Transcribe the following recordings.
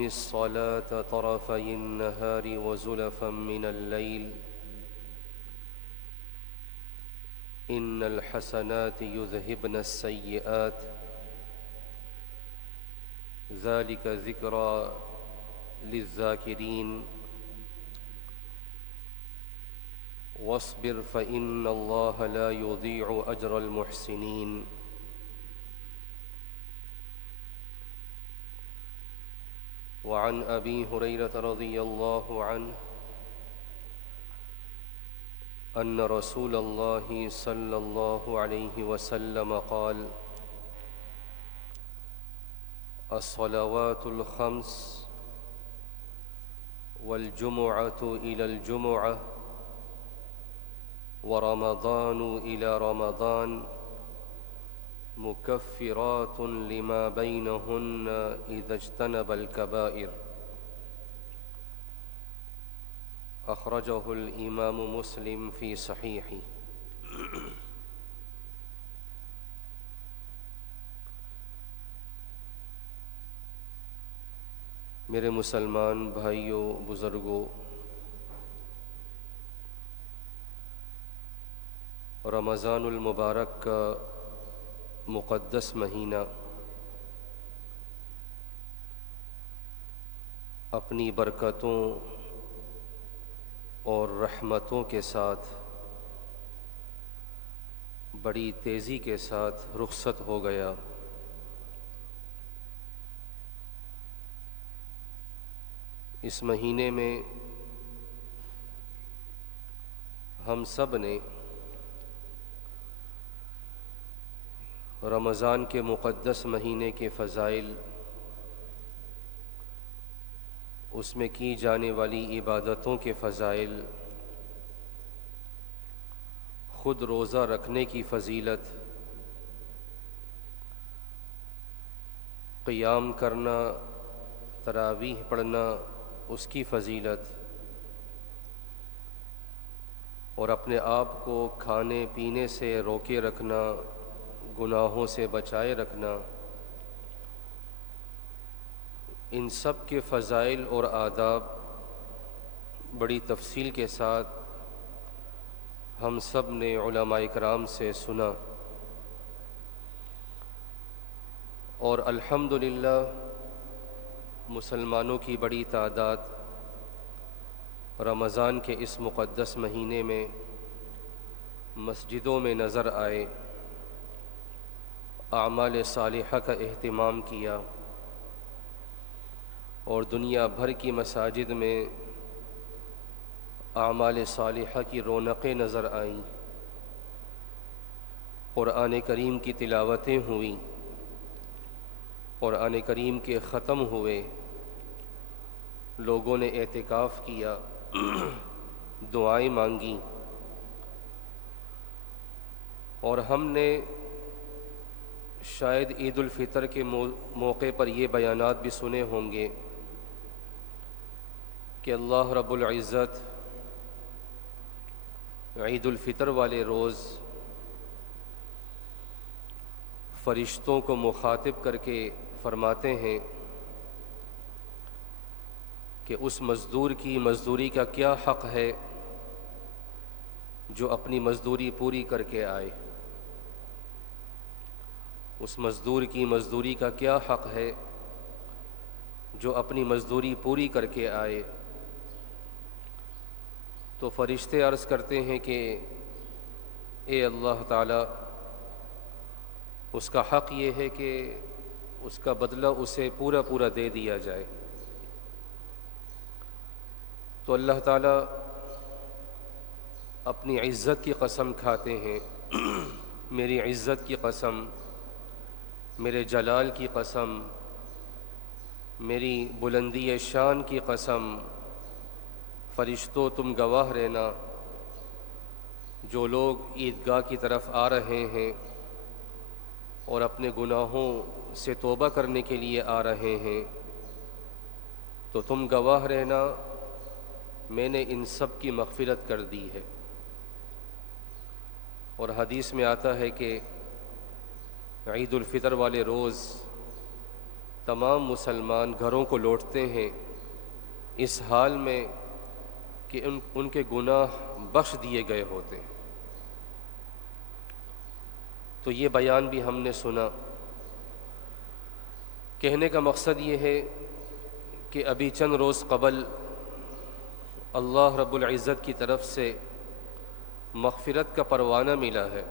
وأقم الصلاة طرفي النهار وزلفا من الليل إن الحسنات يذهبن السيئات ذلك ذكرى للذاكرين واصبر فإن الله لا يضيع أجر المحسنين وعن أبي هريرة رضي الله عنه أن رسول الله صلى الله عليه وسلم قال الصلوات الخمس والجمعة إلى الجمعة ورمضان إلى رمضان مكفرات لما بينهن إذا اجتنب الكبائر أخرجه الإمام مسلم في صحيحه۔ میرے مسلمان بھائیوں، بزرگوں، رمضان المبارک کا مقدس مہینہ اپنی برکتوں اور رحمتوں کے ساتھ بڑی تیزی کے ساتھ رخصت ہو گیا۔ اس مہینے میں ہم سب نے رمضان کے مقدس مہینے کے فضائل، اس میں کی جانے والی عبادتوں کے فضائل، خود روزہ رکھنے کی فضیلت، قیام کرنا، تراویح پڑھنا، اس کی فضیلت، اور اپنے آپ کو کھانے پینے سے روکے رکھنا، گناہوں سے بچائے رکھنا، ان سب کے فضائل اور آداب بڑی تفصیل کے ساتھ ہم سب نے علماء کرام سے سنا، اور الحمدللہ مسلمانوں کی بڑی تعداد رمضان کے اس مقدس مہینے میں مسجدوں میں نظر آئے، اعمال صالحہ کا اہتمام کیا، اور دنیا بھر کی مساجد میں اعمال صالحہ کی رونقیں نظر آئیں، قرآن کریم کی تلاوتیں ہوئیں، قرآن کریم کے ختم ہوئے، لوگوں نے اعتکاف کیا، دعائیں مانگیں، اور ہم نے شاید عید الفطر کے موقع پر یہ بیانات بھی سنے ہوں گے کہ اللہ رب العزت عید الفطر والے روز فرشتوں کو مخاطب کر کے فرماتے ہیں کہ اس مزدور کی مزدوری کا کیا حق ہے جو اپنی مزدوری پوری کر کے آئے، اس مزدور کی مزدوری کا کیا حق ہے جو اپنی مزدوری پوری کر کے آئے۔ تو فرشتے عرض کرتے ہیں کہ اے اللہ تعالی، اس کا حق یہ ہے کہ اس کا بدلہ اسے پورا پورا دے دیا جائے۔ تو اللہ تعالیٰ اپنی عزت کی قسم کھاتے ہیں، میری عزت کی قسم، میرے جلال کی قسم، میری بلندی شان کی قسم، فرشتوں تم گواہ رہنا، جو لوگ عیدگاہ کی طرف آ رہے ہیں اور اپنے گناہوں سے توبہ کرنے کے لیے آ رہے ہیں، تو تم گواہ رہنا، میں نے ان سب کی مغفرت کر دی ہے۔ اور حدیث میں آتا ہے کہ عید الفطر والے روز تمام مسلمان گھروں کو لوٹتے ہیں اس حال میں کہ ان کے گناہ بخش دیے گئے ہوتے ہیں۔ تو یہ بیان بھی ہم نے سنا۔ کہنے کا مقصد یہ ہے کہ ابھی چند روز قبل اللہ رب العزت کی طرف سے مغفرت کا پروانہ ملا ہے،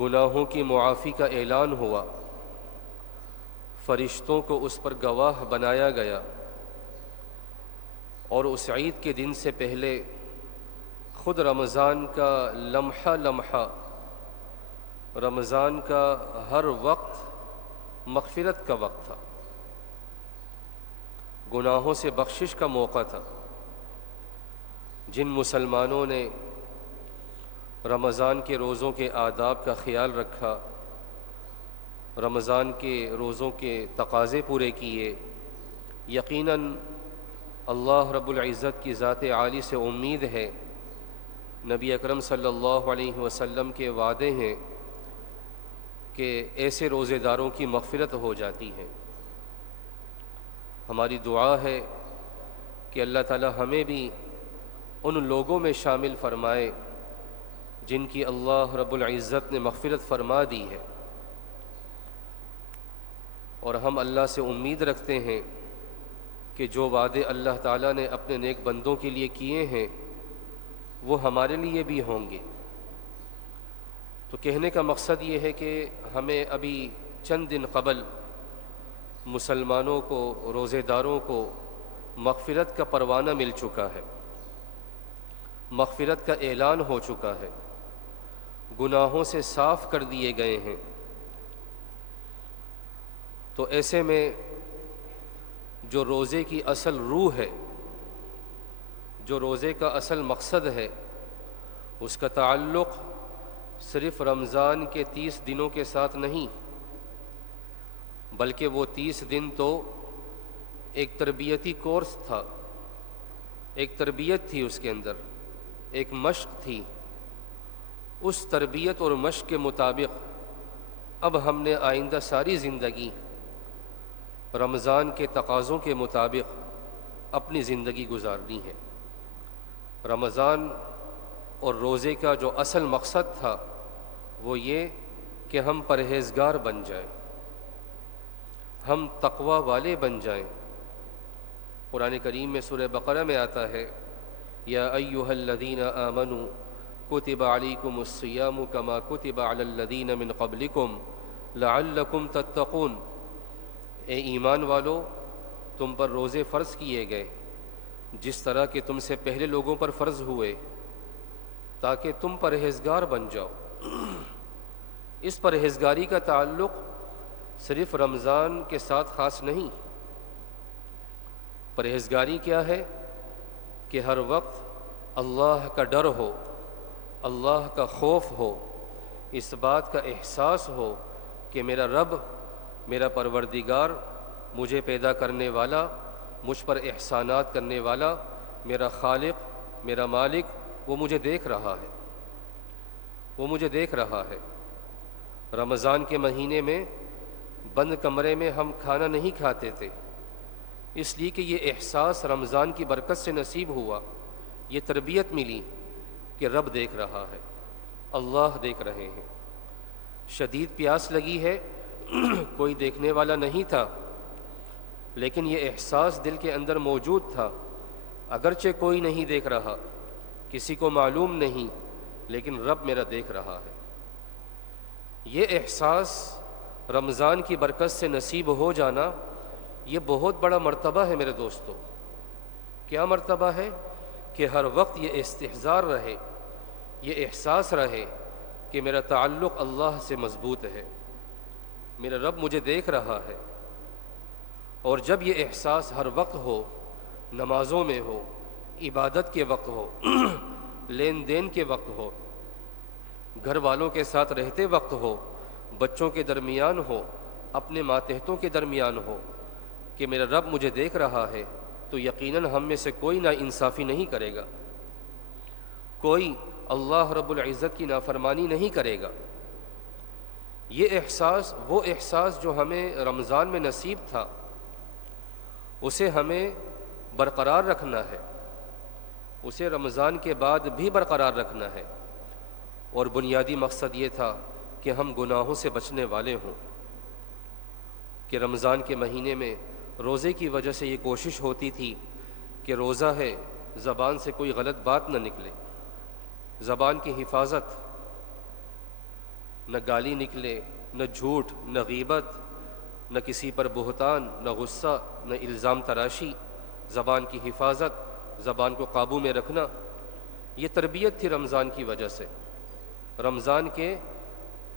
گناہوں کی معافی کا اعلان ہوا، فرشتوں کو اس پر گواہ بنایا گیا، اور اس عید کے دن سے پہلے خود رمضان کا لمحہ لمحہ، رمضان کا ہر وقت مغفرت کا وقت تھا، گناہوں سے بخشش کا موقع تھا۔ جن مسلمانوں نے رمضان کے روزوں کے آداب کا خیال رکھا، رمضان کے روزوں کے تقاضے پورے کیے، یقیناً اللہ رب العزت کی ذات عالی سے امید ہے، نبی اکرم صلی اللہ علیہ وسلم کے وعدے ہیں کہ ایسے روزے داروں کی مغفرت ہو جاتی ہے۔ ہماری دعا ہے کہ اللہ تعالی ہمیں بھی ان لوگوں میں شامل فرمائے جن کی اللہ رب العزت نے مغفرت فرما دی ہے، اور ہم اللہ سے امید رکھتے ہیں کہ جو وعدے اللہ تعالیٰ نے اپنے نیک بندوں کے لیے کیے ہیں وہ ہمارے لیے بھی ہوں گے۔ تو کہنے کا مقصد یہ ہے کہ ہمیں ابھی چند دن قبل مسلمانوں کو، روزے داروں کو مغفرت کا پروانہ مل چکا ہے، مغفرت کا اعلان ہو چکا ہے، گناہوں سے صاف کر دیے گئے ہیں۔ تو ایسے میں جو روزے کی اصل روح ہے، جو روزے کا اصل مقصد ہے، اس کا تعلق صرف رمضان کے 30 دنوں کے ساتھ نہیں، بلکہ وہ 30 دن تو ایک تربیتی کورس تھا، ایک تربیت تھی، اس کے اندر ایک مشق تھی۔ اس تربیت اور مشق کے مطابق اب ہم نے آئندہ ساری زندگی رمضان کے تقاضوں کے مطابق اپنی زندگی گزارنی ہے۔ رمضان اور روزے کا جو اصل مقصد تھا وہ یہ کہ ہم پرہیزگار بن جائیں، ہم تقوی والے بن جائیں۔ قرآن کریم میں سورہ بقرہ میں آتا ہے، یا ایھا الذین آمنوا کتب علیکم الصیام کما کتب علی الذین من قبلکم لعلکم تتقون، اے ایمان والو، تم پر روزے فرض کیے گئے جس طرح کہ تم سے پہلے لوگوں پر فرض ہوئے، تاکہ تم پرہیزگار بن جاؤ۔ اس پرہیزگاری کا تعلق صرف رمضان کے ساتھ خاص نہیں۔ پرہیزگاری کیا ہے؟ کہ ہر وقت اللہ کا ڈر ہو، اللہ کا خوف ہو، اس بات کا احساس ہو کہ میرا رب، میرا پروردگار، مجھے پیدا کرنے والا، مجھ پر احسانات کرنے والا، میرا خالق، میرا مالک، وہ مجھے دیکھ رہا ہے، وہ مجھے دیکھ رہا ہے۔ رمضان کے مہینے میں بند کمرے میں ہم کھانا نہیں کھاتے تھے، اس لیے کہ یہ احساس رمضان کی برکت سے نصیب ہوا، یہ تربیت ملی کہ رب دیکھ رہا ہے، اللہ دیکھ رہے ہیں۔ شدید پیاس لگی ہے، کوئی دیکھنے والا نہیں تھا، لیکن یہ احساس دل کے اندر موجود تھا، اگرچہ کوئی نہیں دیکھ رہا، کسی کو معلوم نہیں، لیکن رب میرا دیکھ رہا ہے۔ یہ احساس رمضان کی برکت سے نصیب ہو جانا یہ بہت بڑا مرتبہ ہے میرے دوستو۔ کیا مرتبہ ہے؟ کہ ہر وقت یہ استحضار رہے، یہ احساس رہے کہ میرا تعلق اللہ سے مضبوط ہے، میرا رب مجھے دیکھ رہا ہے۔ اور جب یہ احساس ہر وقت ہو، نمازوں میں ہو، عبادت کے وقت ہو، لین دین کے وقت ہو، گھر والوں کے ساتھ رہتے وقت ہو، بچوں کے درمیان ہو، اپنے ماتحتوں کے درمیان ہو، کہ میرا رب مجھے دیکھ رہا ہے، تو یقیناً ہم میں سے کوئی ناانصافی نہیں کرے گا، کوئی اللہ رب العزت کی نافرمانی نہیں کرے گا۔ یہ احساس، وہ احساس جو ہمیں رمضان میں نصیب تھا، اسے ہمیں برقرار رکھنا ہے، اسے رمضان کے بعد بھی برقرار رکھنا ہے۔ اور بنیادی مقصد یہ تھا کہ ہم گناہوں سے بچنے والے ہوں، کہ رمضان کے مہینے میں روزے کی وجہ سے یہ کوشش ہوتی تھی کہ روزہ ہے، زبان سے کوئی غلط بات نہ نکلے، زبان کی حفاظت، نہ گالی نکلے، نہ جھوٹ، نہ غیبت، نہ کسی پر بہتان، نہ غصہ، نہ الزام تراشی، زبان کی حفاظت، زبان کو قابو میں رکھنا۔ یہ تربیت تھی رمضان کی وجہ سے۔ رمضان کے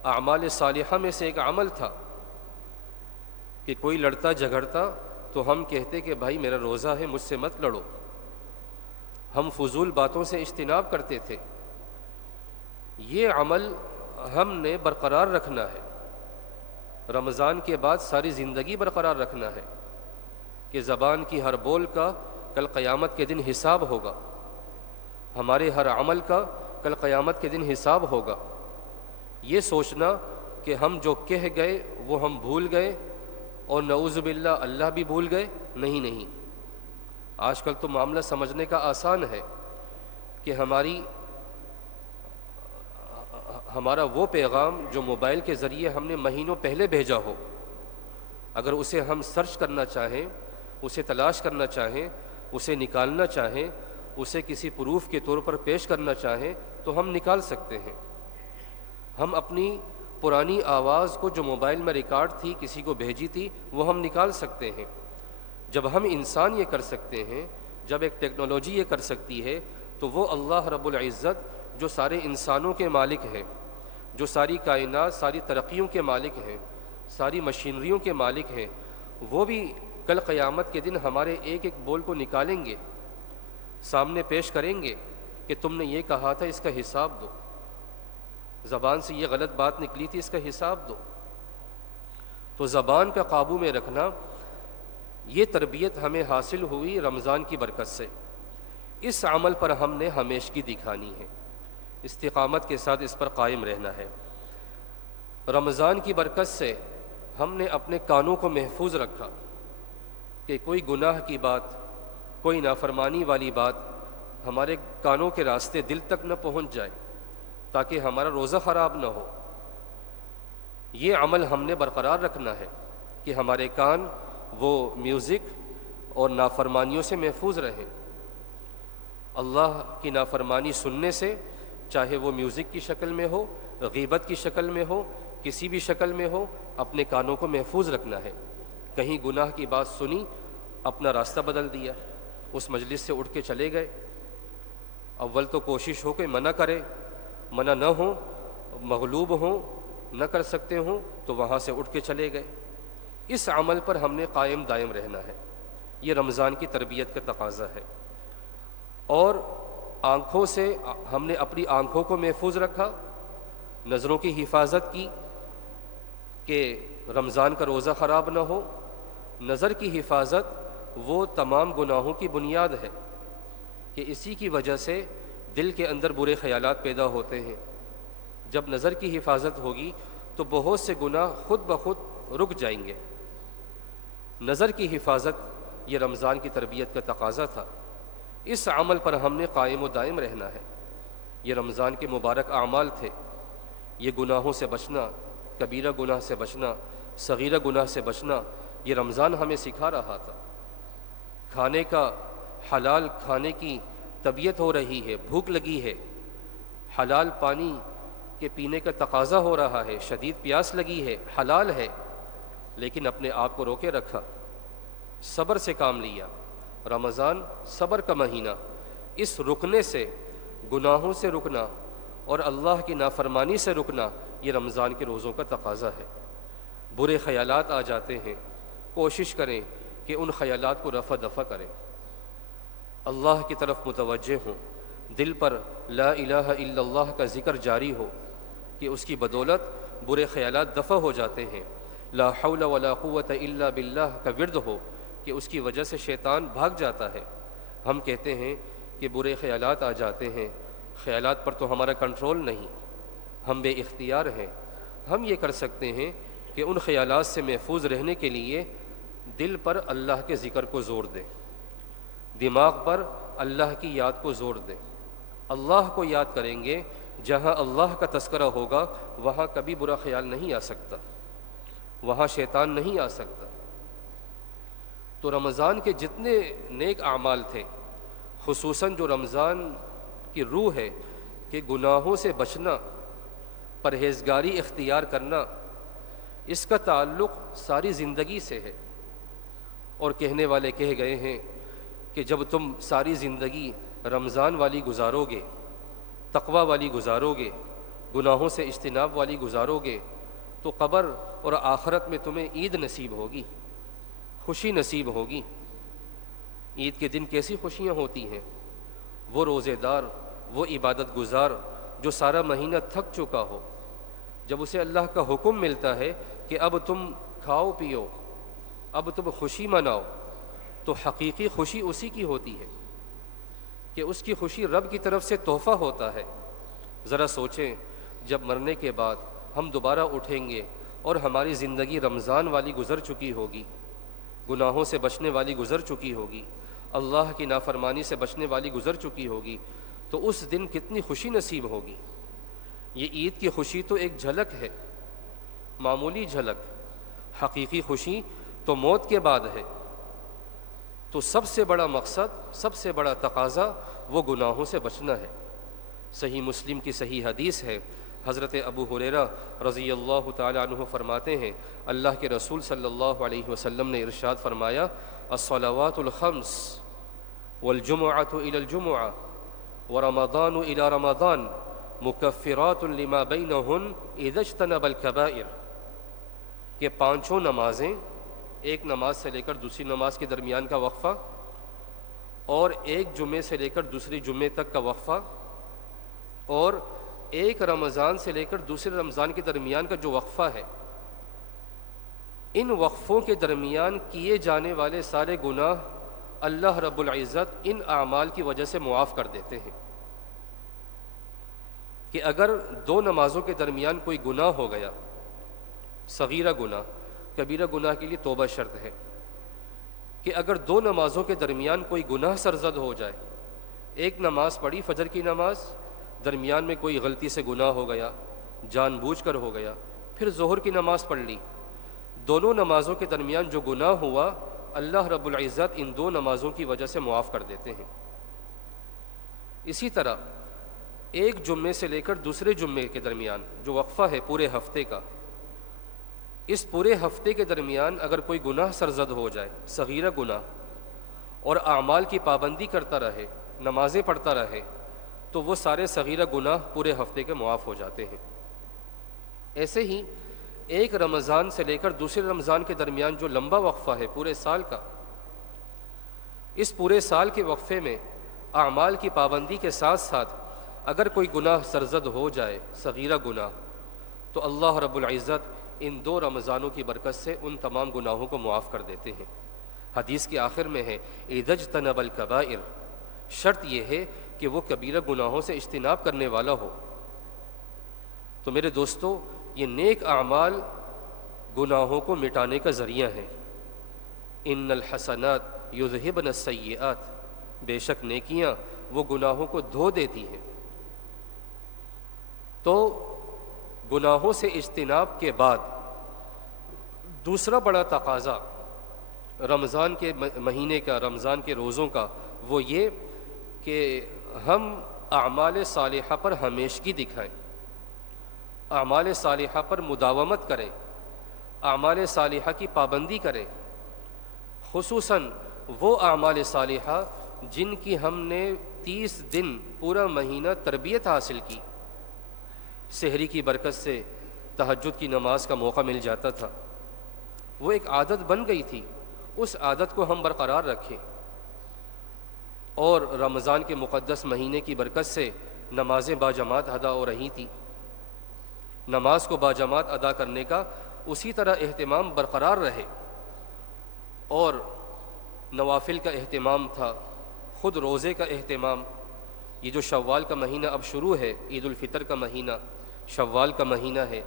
اعمال صالحہ میں سے ایک عمل تھا کہ کوئی لڑتا جھگڑتا تو ہم کہتے کہ بھائی میرا روزہ ہے، مجھ سے مت لڑو۔ ہم فضول باتوں سے اجتناب کرتے تھے۔ یہ عمل ہم نے برقرار رکھنا ہے، رمضان کے بعد ساری زندگی برقرار رکھنا ہے، کہ زبان کی ہر بول کا کل قیامت کے دن حساب ہوگا، ہمارے ہر عمل کا کل قیامت کے دن حساب ہوگا۔ یہ سوچنا کہ ہم جو کہہ گئے وہ ہم بھول گئے اور نعوذ باللہ اللہ بھی بھول گئے، نہیں۔ آج کل تو معاملہ سمجھنے کا آسان ہے کہ ہمارا وہ پیغام جو موبائل کے ذریعے ہم نے مہینوں پہلے بھیجا ہو، اگر اسے ہم سرچ کرنا چاہیں، اسے تلاش کرنا چاہیں، اسے نکالنا چاہیں، اسے کسی پروف کے طور پر پیش کرنا چاہیں تو ہم نکال سکتے ہیں۔ ہم اپنی پرانی آواز کو جو موبائل میں ریکارڈ تھی، کسی کو بھیجی تھی، وہ ہم نکال سکتے ہیں۔ جب ہم انسان یہ کر سکتے ہیں، جب ایک ٹیکنالوجی یہ کر سکتی ہے، تو وہ اللہ رب العزت جو سارے انسانوں کے مالک ہیں، جو ساری کائنات، ساری ترقیوں کے مالک ہیں، ساری مشینریوں کے مالک ہیں، وہ بھی کل قیامت کے دن ہمارے ایک ایک بول کو نکالیں گے، سامنے پیش کریں گے کہ تم نے یہ کہا تھا، اس کا حساب دو، زبان سے یہ غلط بات نکلی تھی، اس کا حساب دو۔ تو زبان کا قابو میں رکھنا، یہ تربیت ہمیں حاصل ہوئی رمضان کی برکت سے۔ اس عمل پر ہم نے ہمیشگی دکھانی ہے، استقامت کے ساتھ اس پر قائم رہنا ہے۔ رمضان کی برکت سے ہم نے اپنے کانوں کو محفوظ رکھا کہ کوئی گناہ کی بات، کوئی نافرمانی والی بات ہمارے کانوں کے راستے دل تک نہ پہنچ جائے، تاکہ ہمارا روزہ خراب نہ ہو۔ یہ عمل ہم نے برقرار رکھنا ہے کہ ہمارے کان وہ میوزک اور نافرمانیوں سے محفوظ رہیں۔ اللہ کی نافرمانی سننے سے، چاہے وہ میوزک کی شکل میں ہو، غیبت کی شکل میں ہو، کسی بھی شکل میں ہو، اپنے کانوں کو محفوظ رکھنا ہے۔ کہیں گناہ کی بات سنی، اپنا راستہ بدل دیا، اس مجلس سے اٹھ کے چلے گئے۔ اول تو کوشش ہو کہ منع کرے، منع نہ ہو، مغلوب ہوں، نہ کر سکتے ہوں تو وہاں سے اٹھ کے چلے گئے۔ اس عمل پر ہم نے قائم دائم رہنا ہے، یہ رمضان کی تربیت کا تقاضا ہے۔ اور آنکھوں سے ہم نے اپنی آنکھوں کو محفوظ رکھا، نظروں کی حفاظت کی کہ رمضان کا روزہ خراب نہ ہو۔ نظر کی حفاظت وہ تمام گناہوں کی بنیاد ہے کہ اسی کی وجہ سے دل کے اندر برے خیالات پیدا ہوتے ہیں۔ جب نظر کی حفاظت ہوگی تو بہت سے گناہ خود بخود رک جائیں گے۔ نظر کی حفاظت یہ رمضان کی تربیت کا تقاضا تھا۔ اس عمل پر ہم نے قائم و دائم رہنا ہے۔ یہ رمضان کے مبارک اعمال تھے۔ یہ گناہوں سے بچنا، کبیرہ گناہ سے بچنا، صغیرہ گناہ سے بچنا، یہ رمضان ہمیں سکھا رہا تھا۔ کھانے کا، حلال کھانے کی طبیعت ہو رہی ہے، بھوک لگی ہے، حلال پانی کے پینے کا تقاضا ہو رہا ہے، شدید پیاس لگی ہے، حلال ہے، لیکن اپنے آپ کو روکے رکھا، صبر سے کام لیا۔ رمضان صبر کا مہینہ، اس رکنے سے، گناہوں سے رکنا اور اللہ کی نافرمانی سے رکنا، یہ رمضان کے روزوں کا تقاضا ہے۔ برے خیالات آ جاتے ہیں، کوشش کریں کہ ان خیالات کو رفع دفع کریں، اللہ کی طرف متوجہ ہوں، دل پر لا الہ الا اللہ کا ذکر جاری ہو کہ اس کی بدولت برے خیالات دفع ہو جاتے ہیں۔ لا حول ولا قوت الا باللہ کا ورد ہو کہ اس کی وجہ سے شیطان بھاگ جاتا ہے۔ ہم کہتے ہیں کہ برے خیالات آ جاتے ہیں، خیالات پر تو ہمارا کنٹرول نہیں، ہم بے اختیار ہیں۔ ہم یہ کر سکتے ہیں کہ ان خیالات سے محفوظ رہنے کے لیے دل پر اللہ کے ذکر کو زور دیں، دماغ پر اللہ کی یاد کو زور دیں۔ اللہ کو یاد کریں گے، جہاں اللہ کا تذکرہ ہوگا وہاں کبھی برا خیال نہیں آ سکتا، وہاں شیطان نہیں آ سکتا۔ تو رمضان کے جتنے نیک اعمال تھے، خصوصاً جو رمضان کی روح ہے کہ گناہوں سے بچنا، پرہیزگاری اختیار کرنا، اس کا تعلق ساری زندگی سے ہے۔ اور کہنے والے کہہ گئے ہیں کہ جب تم ساری زندگی رمضان والی گزارو گے، تقوی والی گزارو گے، گناہوں سے اجتناب والی گزارو گے، تو قبر اور آخرت میں تمہیں عید نصیب ہوگی، خوشی نصیب ہوگی۔ عید کے دن کیسی خوشیاں ہوتی ہیں؟ وہ روزے دار، وہ عبادت گزار جو سارا مہینہ تھک چکا ہو، جب اسے اللہ کا حکم ملتا ہے کہ اب تم کھاؤ پیو، اب تم خوشی مناؤ، تو حقیقی خوشی اسی کی ہوتی ہے کہ اس کی خوشی رب کی طرف سے تحفہ ہوتا ہے۔ ذرا سوچیں، جب مرنے کے بعد ہم دوبارہ اٹھیں گے اور ہماری زندگی رمضان والی گزر چکی ہوگی، گناہوں سے بچنے والی گزر چکی ہوگی، اللہ کی نافرمانی سے بچنے والی گزر چکی ہوگی، تو اس دن کتنی خوشی نصیب ہوگی۔ یہ عید کی خوشی تو ایک جھلک ہے، معمولی جھلک۔ حقیقی خوشی تو موت کے بعد ہے۔ تو سب سے بڑا مقصد، سب سے بڑا تقاضا وہ گناہوں سے بچنا ہے۔ صحیح مسلم کی صحیح حدیث ہے، حضرت ابو ہریرہ رضی اللہ تعالی عنہ فرماتے ہیں، اللہ کے رسول صلی اللہ علیہ وسلم نے ارشاد فرمایا، الصلوات الخمس والجمعۃ الی الجمعہ ورمضان الی رمضان مکفرات لما بینہن اذا اجتنب الکبائر، کہ پانچوں نمازیں، ایک نماز سے لے کر دوسری نماز کے درمیان کا وقفہ، اور ایک جمعے سے لے کر دوسری جمعے تک کا وقفہ، اور ایک رمضان سے لے کر دوسرے رمضان کے درمیان کا جو وقفہ ہے، ان وقفوں کے درمیان کیے جانے والے سارے گناہ اللہ رب العزت ان اعمال کی وجہ سے معاف کر دیتے ہیں۔ کہ اگر دو نمازوں کے درمیان کوئی گناہ ہو گیا، صغیرہ گناہ، کبیرہ گناہ کے لیے توبہ شرط ہے، کہ اگر دو نمازوں کے درمیان کوئی گناہ سرزد ہو جائے، ایک نماز پڑھی فجر کی نماز، درمیان میں کوئی غلطی سے گناہ ہو گیا، جان بوجھ کر ہو گیا، پھر ظہر کی نماز پڑھ لی، دونوں نمازوں کے درمیان جو گناہ ہوا اللہ رب العزت ان دو نمازوں کی وجہ سے معاف کر دیتے ہیں۔ اسی طرح ایک جمعے سے لے کر دوسرے جمعے کے درمیان جو وقفہ ہے پورے ہفتے کا، اس پورے ہفتے کے درمیان اگر کوئی گناہ سرزد ہو جائے، صغیرہ گناہ، اور اعمال کی پابندی کرتا رہے، نمازیں پڑھتا رہے، تو وہ سارے صغیرہ گناہ پورے ہفتے کے معاف ہو جاتے ہیں۔ ایسے ہی ایک رمضان سے لے کر دوسرے رمضان کے درمیان جو لمبا وقفہ ہے پورے سال کا، اس پورے سال کے وقفے میں اعمال کی پابندی کے ساتھ ساتھ اگر کوئی گناہ سرزد ہو جائے، صغیرہ گناہ، تو اللہ رب العزت ان دو رمضانوں کی برکت سے ان تمام گناہوں کو معاف کر دیتے ہیں۔ حدیث کے آخر میں ہے، اذا اجتنب الکبائر، شرط یہ ہے کہ وہ کبیرہ گناہوں سے اجتناب کرنے والا ہو۔ تو میرے دوستو، یہ نیک اعمال گناہوں کو مٹانے کا ذریعہ ہے۔ ان الحسنات یذہبن السیئات، بے شک نیکیاں وہ گناہوں کو دھو دیتی ہیں۔ تو گناہوں سے اجتناب کے بعد دوسرا بڑا تقاضا رمضان کے مہینے کا، رمضان کے روزوں کا، وہ یہ کہ ہم اعمال صالحہ پر ہمیشگی دکھائیں، اعمال صالحہ پر مداومت کریں، اعمال صالحہ کی پابندی کریں، خصوصاً وہ اعمال صالحہ جن کی ہم نے 30 دن پورا مہینہ تربیت حاصل کی۔ سحری کی برکت سے تہجد کی نماز کا موقع مل جاتا تھا، وہ ایک عادت بن گئی تھی، اس عادت کو ہم برقرار رکھیں۔ اور رمضان کے مقدس مہینے کی برکت سے نمازیں باجماعت ادا ہو رہی تھیں، نماز کو باجماعت ادا کرنے کا اسی طرح اہتمام برقرار رہے، اور نوافل کا اہتمام تھا، خود روزے کا اہتمام۔ یہ جو شوال کا مہینہ اب شروع ہے، عید الفطر کا مہینہ، شوال کا مہینہ ہے،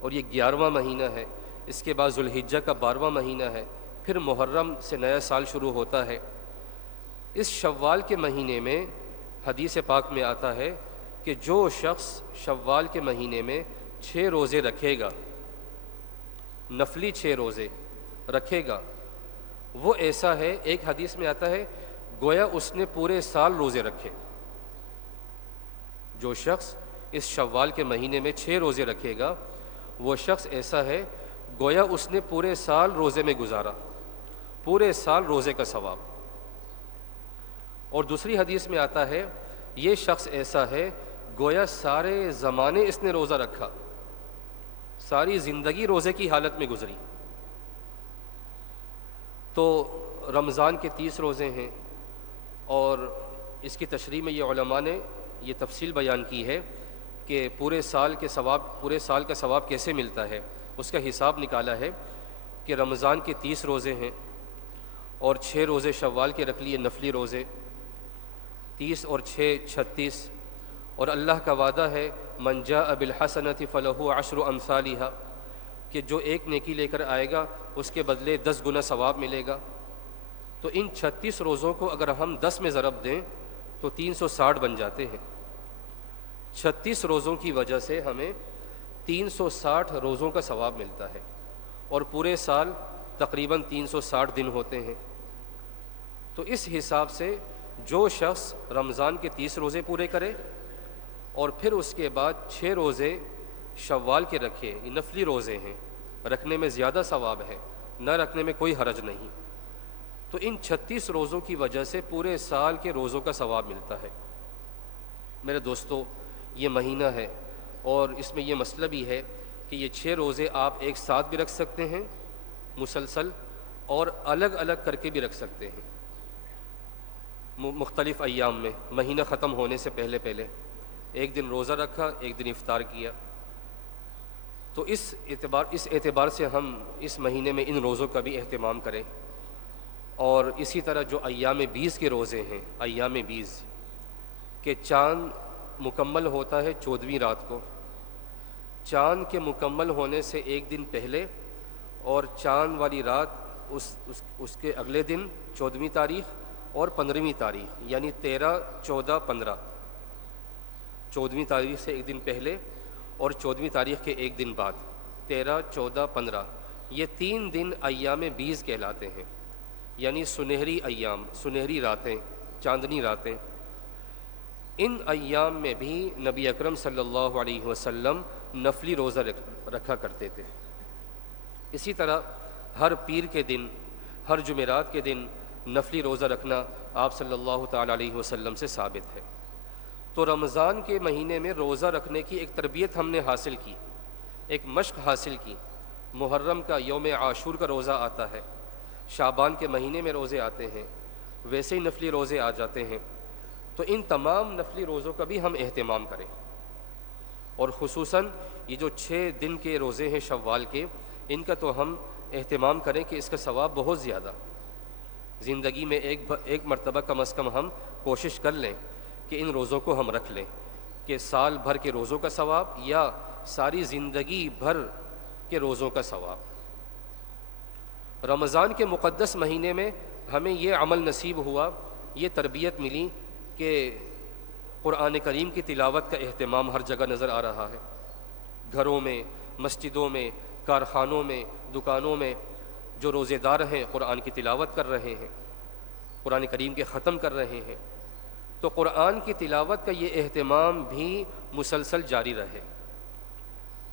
اور یہ 11واں مہینہ ہے، اس کے بعد ذوالحجہ کا 12واں مہینہ ہے، پھر محرم سے نیا سال شروع ہوتا ہے۔ اس شوال کے مہینے میں حدیث پاک میں آتا ہے کہ جو شخص شوال کے مہینے میں 6 روزے رکھے گا، نفلی 6 روزے رکھے گا، وہ ایسا ہے، ایک حدیث میں آتا ہے گویا اس نے پورے سال روزے رکھے۔ جو شخص اس شوال کے مہینے میں 6 روزے رکھے گا، وہ شخص ایسا ہے گویا اس نے پورے سال روزے میں گزارا، پورے سال روزے کا ثواب۔ اور دوسری حدیث میں آتا ہے یہ شخص ایسا ہے گویا سارے زمانے اس نے روزہ رکھا، ساری زندگی روزے کی حالت میں گزری۔ تو رمضان کے 30 روزے ہیں، اور اس کی تشریح میں یہ علماء نے یہ تفصیل بیان کی ہے کہ پورے سال کا ثواب کیسے ملتا ہے۔ اس کا حساب نکالا ہے کہ رمضان کے 30 روزے ہیں اور 6 روزے شوال کے رکھ لیے نفلی روزے، 30 اور 6 36، اور اللہ کا وعدہ ہے من جاء بالحسنۃ فلہ عشر امثالھا، کہ جو ایک نیکی لے کر آئے گا اس کے بدلے 10 گنا ثواب ملے گا۔ تو ان 36 روزوں کو اگر ہم 10 میں ضرب دیں تو 360 بن جاتے ہیں۔ 36 روزوں کی وجہ سے ہمیں 360 روزوں کا ثواب ملتا ہے، اور پورے سال تقریباً 360 دن ہوتے ہیں۔ تو اس حساب سے جو شخص رمضان کے 30 روزے پورے کرے اور پھر اس کے بعد 6 روزے شوال کے رکھے، یہ نفلی روزے ہیں، رکھنے میں زیادہ ثواب ہے، نہ رکھنے میں کوئی حرج نہیں، تو ان 36 روزوں کی وجہ سے پورے سال کے روزوں کا ثواب ملتا ہے۔ میرے دوستو، یہ مہینہ ہے اور اس میں یہ مسئلہ بھی ہے کہ یہ 6 روزے آپ ایک ساتھ بھی رکھ سکتے ہیں مسلسل، اور الگ الگ کر کے بھی رکھ سکتے ہیں مختلف ایام میں، مہینہ ختم ہونے سے پہلے ایک دن روزہ رکھا، ایک دن افطار کیا۔ تو اس اعتبار سے ہم اس مہینے میں ان روزوں کا بھی اہتمام کریں۔ اور اسی طرح جو ایام 20 کے روزے ہیں، ایام 20 کہ چاند مکمل ہوتا ہے 14ویں رات کو، چاند کے مکمل ہونے سے ایک دن پہلے اور چاند والی رات اس کے اگلے دن 14ویں تاریخ اور 15ویں تاریخ، یعنی 13 14 15، 14ویں تاریخ سے ایک دن پہلے اور 14ویں تاریخ کے ایک دن بعد، 13 14 15، یہ 3 دن ایام 20 کہلاتے ہیں، یعنی سنہری ایام، سنہری راتیں، چاندنی راتیں۔ ان ایام میں بھی نبی اکرم صلی اللہ علیہ وسلم نفلی روزہ رکھا کرتے تھے۔ اسی طرح ہر پیر کے دن، ہر جمعرات کے دن نفلی روزہ رکھنا آپ صلی اللہ تعالی علیہ وسلم سے ثابت ہے۔ تو رمضان کے مہینے میں روزہ رکھنے کی ایک تربیت ہم نے حاصل کی، ایک مشق حاصل کی۔ محرم کا یوم عاشور کا روزہ آتا ہے، شعبان کے مہینے میں روزے آتے ہیں، ویسے ہی نفلی روزے آ جاتے ہیں۔ تو ان تمام نفلی روزوں کا بھی ہم اہتمام کریں، اور خصوصاً یہ جو 6 دن کے روزے ہیں شوال کے، ان کا تو ہم اہتمام کریں کہ اس کا ثواب بہت زیادہ، زندگی میں ایک مرتبہ کم از کم ہم کوشش کر لیں کہ ان روزوں کو ہم رکھ لیں، کہ سال بھر کے روزوں کا ثواب یا ساری زندگی بھر کے روزوں کا ثواب۔ رمضان کے مقدس مہینے میں ہمیں یہ عمل نصیب ہوا، یہ تربیت ملی کہ قرآن کریم کی تلاوت کا اہتمام ہر جگہ نظر آ رہا ہے، گھروں میں، مسجدوں میں، کارخانوں میں، دکانوں میں جو روزے دار ہیں قرآن کی تلاوت کر رہے ہیں، قرآن کریم کے ختم کر رہے ہیں۔ تو قرآن کی تلاوت کا یہ اہتمام بھی مسلسل جاری رہے۔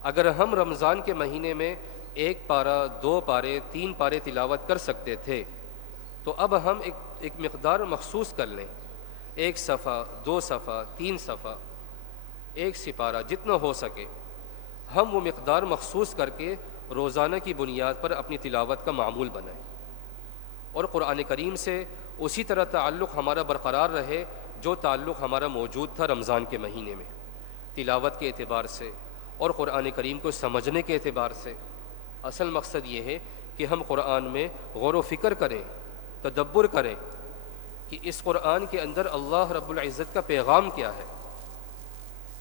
اگر ہم رمضان کے مہینے میں 1 پارہ، 2 پارے، 3 پارے تلاوت کر سکتے تھے، تو اب ہم ایک مقدار مخصوص کر لیں، 1 صفحہ، 2 صفحہ، 3 صفحہ، 1 سپارہ، جتنا ہو سکے ہم وہ مقدار مخصوص کر کے روزانہ کی بنیاد پر اپنی تلاوت کا معمول بنائیں، اور قرآن کریم سے اسی طرح تعلق ہمارا برقرار رہے جو تعلق ہمارا موجود تھا رمضان کے مہینے میں، تلاوت کے اعتبار سے اور قرآن کریم کو سمجھنے کے اعتبار سے۔ اصل مقصد یہ ہے کہ ہم قرآن میں غور و فکر کریں، تدبر کریں کہ اس قرآن کے اندر اللہ رب العزت کا پیغام کیا ہے،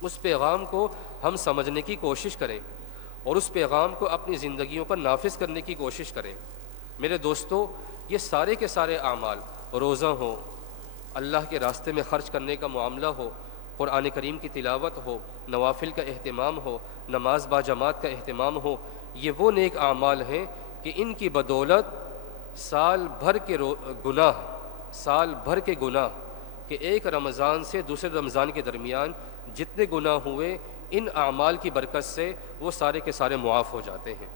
اس پیغام کو ہم سمجھنے کی کوشش کریں، اور اس پیغام کو اپنی زندگیوں پر نافذ کرنے کی کوشش کریں۔ میرے دوستو، یہ سارے کے سارے اعمال، روزہ ہو، اللہ کے راستے میں خرچ کرنے کا معاملہ ہو، قرآن کریم کی تلاوت ہو، نوافل کا اہتمام ہو، نماز با جماعت کا اہتمام ہو، یہ وہ نیک اعمال ہیں کہ ان کی بدولت سال بھر کے گناہ کہ ایک رمضان سے دوسرے رمضان کے درمیان جتنے گناہ ہوئے، ان اعمال کی برکت سے وہ سارے کے سارے معاف ہو جاتے ہیں۔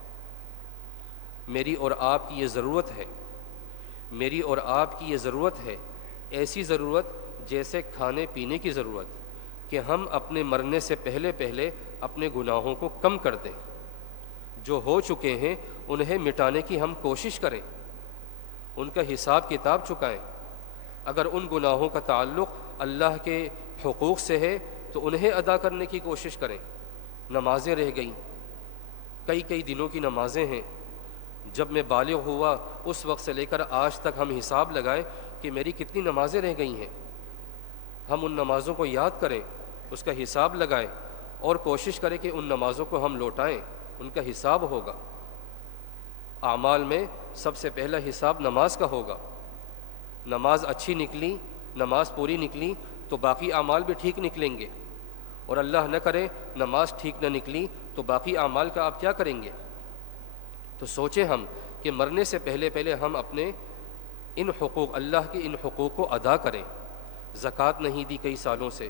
میری اور آپ کی یہ ضرورت ہے، میری اور آپ کی یہ ضرورت ہے، ایسی ضرورت جیسے کھانے پینے کی ضرورت، کہ ہم اپنے مرنے سے پہلے اپنے گناہوں کو کم کر دیں، جو ہو چکے ہیں انہیں مٹانے کی ہم کوشش کریں، ان کا حساب کتاب چکائیں۔ اگر ان گناہوں کا تعلق اللہ کے حقوق سے ہے تو انہیں ادا کرنے کی کوشش کریں۔ نمازیں رہ گئیں، کئی دنوں کی نمازیں ہیں، جب میں بالغ ہوا اس وقت سے لے کر آج تک ہم حساب لگائیں کہ میری کتنی نمازیں رہ گئی ہیں، ہم ان نمازوں کو یاد کریں، اس کا حساب لگائیں اور کوشش کریں کہ ان نمازوں کو ہم لوٹائیں، ان کا حساب ہوگا۔ اعمال میں سب سے پہلا حساب نماز کا ہوگا۔ نماز اچھی نکلی، نماز پوری نکلی تو باقی اعمال بھی ٹھیک نکلیں گے، اور اللہ نہ کرے نماز ٹھیک نہ نکلی تو باقی اعمال کا آپ کیا کریں گے؟ تو سوچیں ہم کہ مرنے سے پہلے ہم اپنے ان حقوق، اللہ کے ان حقوق کو ادا کریں۔ زکوٰۃ نہیں دی کئی سالوں سے،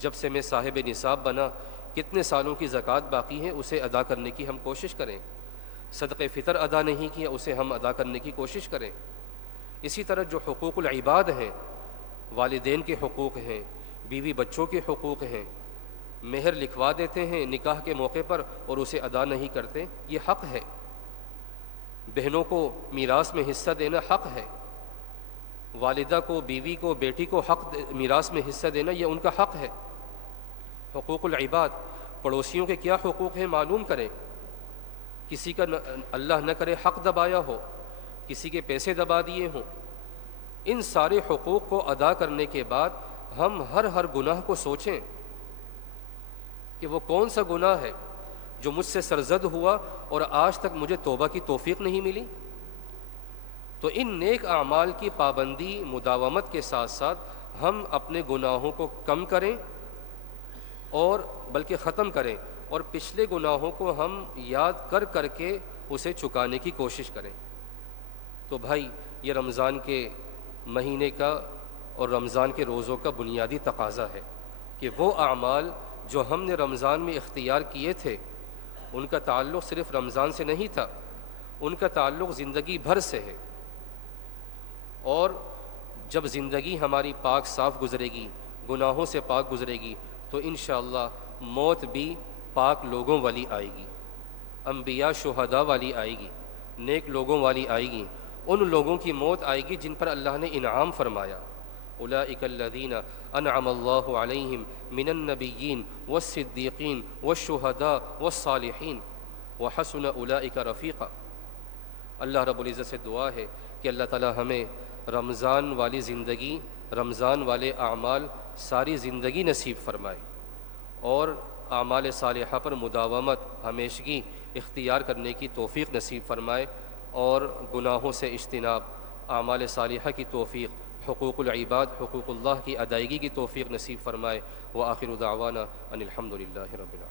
جب سے میں صاحب نصاب بنا کتنے سالوں کی زکوٰۃ باقی ہے، اسے ادا کرنے کی ہم کوشش کریں۔ صدقہ فطر ادا نہیں کیا، اسے ہم ادا کرنے کی کوشش کریں۔ اسی طرح جو حقوق العباد ہیں، والدین کے حقوق ہیں، بیوی بچوں کے حقوق ہیں، مہر لکھوا دیتے ہیں نکاح کے موقع پر اور اسے ادا نہیں کرتے، یہ حق ہے۔ بہنوں کو میراث میں حصہ دینا حق ہے، والدہ کو، بیوی کو، بیٹی کو میراث میں حصہ دینا یہ ان کا حق ہے۔ حقوق العباد، پڑوسیوں کے کیا حقوق ہیں معلوم کریں، کسی کا اللہ نہ کرے حق دبایا ہو، کسی کے پیسے دبا دیے ہوں، ان سارے حقوق کو ادا کرنے کے بعد ہم ہر گناہ کو سوچیں کہ وہ کون سا گناہ ہے جو مجھ سے سرزد ہوا اور آج تک مجھے توبہ کی توفیق نہیں ملی۔ تو ان نیک اعمال کی پابندی، مداومت کے ساتھ ساتھ ہم اپنے گناہوں کو کم کریں اور بلکہ ختم کریں، اور پچھلے گناہوں کو ہم یاد کر کے اسے چکانے کی کوشش کریں۔ تو بھائی، یہ رمضان کے مہینے کا اور رمضان کے روزوں کا بنیادی تقاضا ہے کہ وہ اعمال جو ہم نے رمضان میں اختیار کیے تھے، ان کا تعلق صرف رمضان سے نہیں تھا، ان کا تعلق زندگی بھر سے ہے۔ اور جب زندگی ہماری پاک صاف گزرے گی، گناہوں سے پاک گزرے گی، تو انشاءاللہ موت بھی پاک لوگوں والی آئے گی، انبیاء شہداء والی آئے گی، نیک لوگوں والی آئے گی، ان لوگوں کی موت آئے گی جن پر اللہ نے انعام فرمایا۔ اولئک الذین انعم اللہ علیہم من النبیین والصدیقین والشہداء والصالحین وحسن اولئک رفیقا۔ اللہ رب العزت سے دعا ہے کہ اللہ تعالی ہمیں رمضان والی زندگی، رمضان والے اعمال ساری زندگی نصیب فرمائے، اور اعمال صالحہ پر مداومت، ہمیشگی اختیار کرنے کی توفیق نصیب فرمائے، اور گناہوں سے اجتناب، اعمال صالحہ کی توفیق، حقوق العباد، حقوق اللہ کی ادائیگی کی توفیق نصیب فرمائے۔ وآخر دعوانا ان الحمد للہ رب العالمین۔